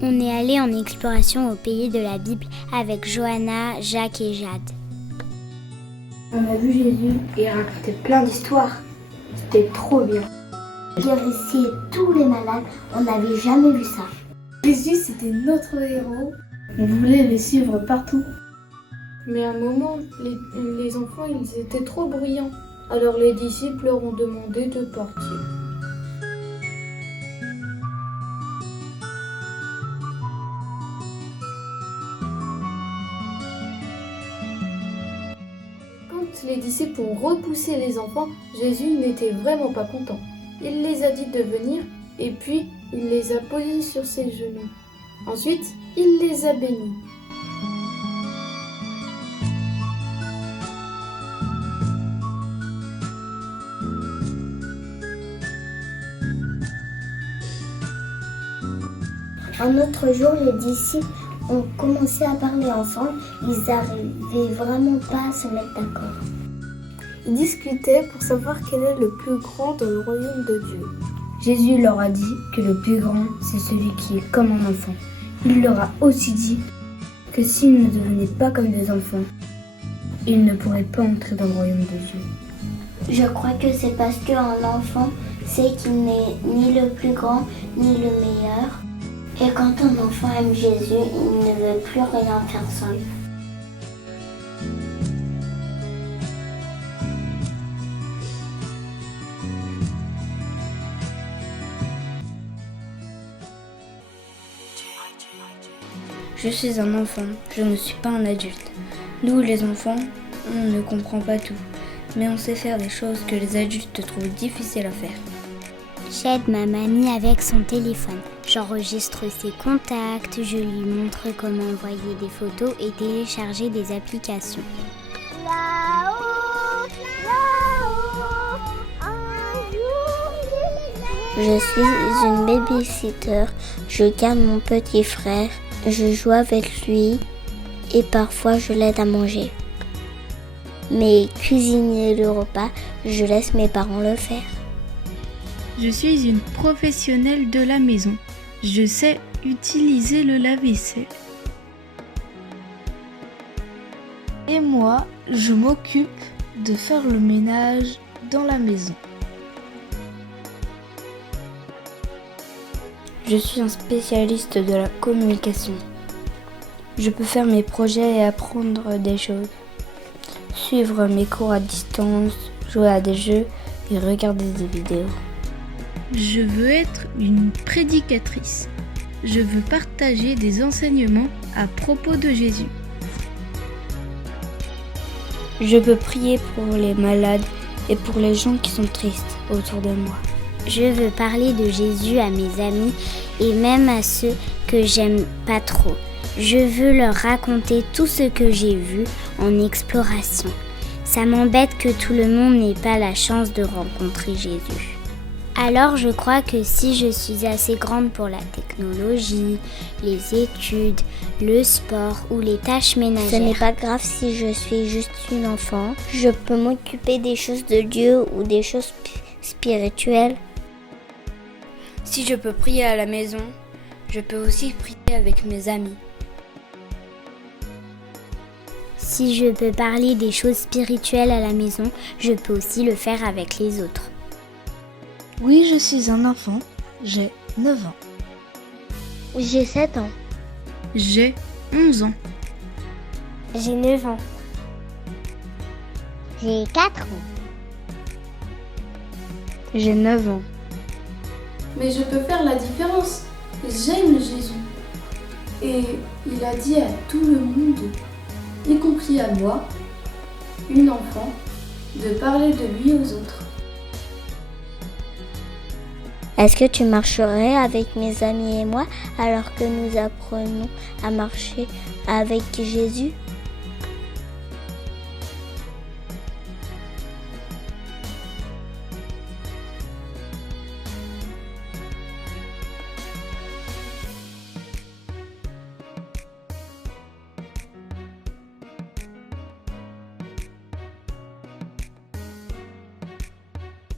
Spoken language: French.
On est allé en exploration au pays de la Bible avec Johanna, Jacques et Jade. On a vu Jésus et il racontait plein d'histoires. C'était trop bien. Guérissait tous les malades, on n'avait jamais vu ça. Jésus, c'était notre héros. On voulait les suivre partout. Mais à un moment, les enfants, ils étaient trop bruyants. Alors les disciples leur ont demandé de partir. Quand les disciples ont repoussé les enfants, Jésus n'était vraiment pas content. Il les a dit de venir et puis il les a posés sur ses genoux. Ensuite, il les a bénis. Un autre jour, les disciples ont commencé à parler ensemble. Ils n'arrivaient vraiment pas à se mettre d'accord. Ils discutaient pour savoir quel est le plus grand dans le royaume de Dieu. Jésus leur a dit que le plus grand, c'est celui qui est comme un enfant. Il leur a aussi dit que s'ils ne devenaient pas comme des enfants, ils ne pourraient pas entrer dans le royaume de Dieu. Je crois que c'est parce qu'un enfant sait qu'il n'est ni le plus grand ni le meilleur. Et quand un enfant aime Jésus, il ne veut plus rien faire seul. Je suis un enfant, je ne suis pas un adulte. Nous, les enfants, on ne comprend pas tout, mais on sait faire des choses que les adultes trouvent difficiles à faire. J'aide ma mamie avec son téléphone. J'enregistre ses contacts, je lui montre comment envoyer des photos et télécharger des applications. Je suis une babysitter, je garde mon petit frère, je joue avec lui et parfois je l'aide à manger. Mais cuisiner le repas, je laisse mes parents le faire. Je suis une professionnelle de la maison. Je sais utiliser le lave-vaisselle. Et moi, je m'occupe de faire le ménage dans la maison. Je suis un spécialiste de la communication. Je peux faire mes projets et apprendre des choses. Suivre mes cours à distance, jouer à des jeux et regarder des vidéos. Je veux être une prédicatrice. Je veux partager des enseignements à propos de Jésus. Je peux prier pour les malades et pour les gens qui sont tristes autour de moi. Je veux parler de Jésus à mes amis et même à ceux que j'aime pas trop. Je veux leur raconter tout ce que j'ai vu en exploration. Ça m'embête que tout le monde n'ait pas la chance de rencontrer Jésus. Alors je crois que si je suis assez grande pour la technologie, les études, le sport ou les tâches ménagères... Ce n'est pas grave si je suis juste une enfant. Je peux m'occuper des choses de Dieu ou des choses spirituelles. Si je peux prier à la maison, je peux aussi prier avec mes amis. Si je peux parler des choses spirituelles à la maison, je peux aussi le faire avec les autres. Oui, je suis un enfant. J'ai 9 ans. J'ai 7 ans. J'ai 11 ans. J'ai 9 ans. J'ai 4 ans. J'ai 9 ans. Mais je peux faire la différence. J'aime Jésus. Et il a dit à tout le monde, y compris à moi, une enfant, de parler de lui aux autres. Est-ce que tu marcherais avec mes amis et moi alors que nous apprenons à marcher avec Jésus ?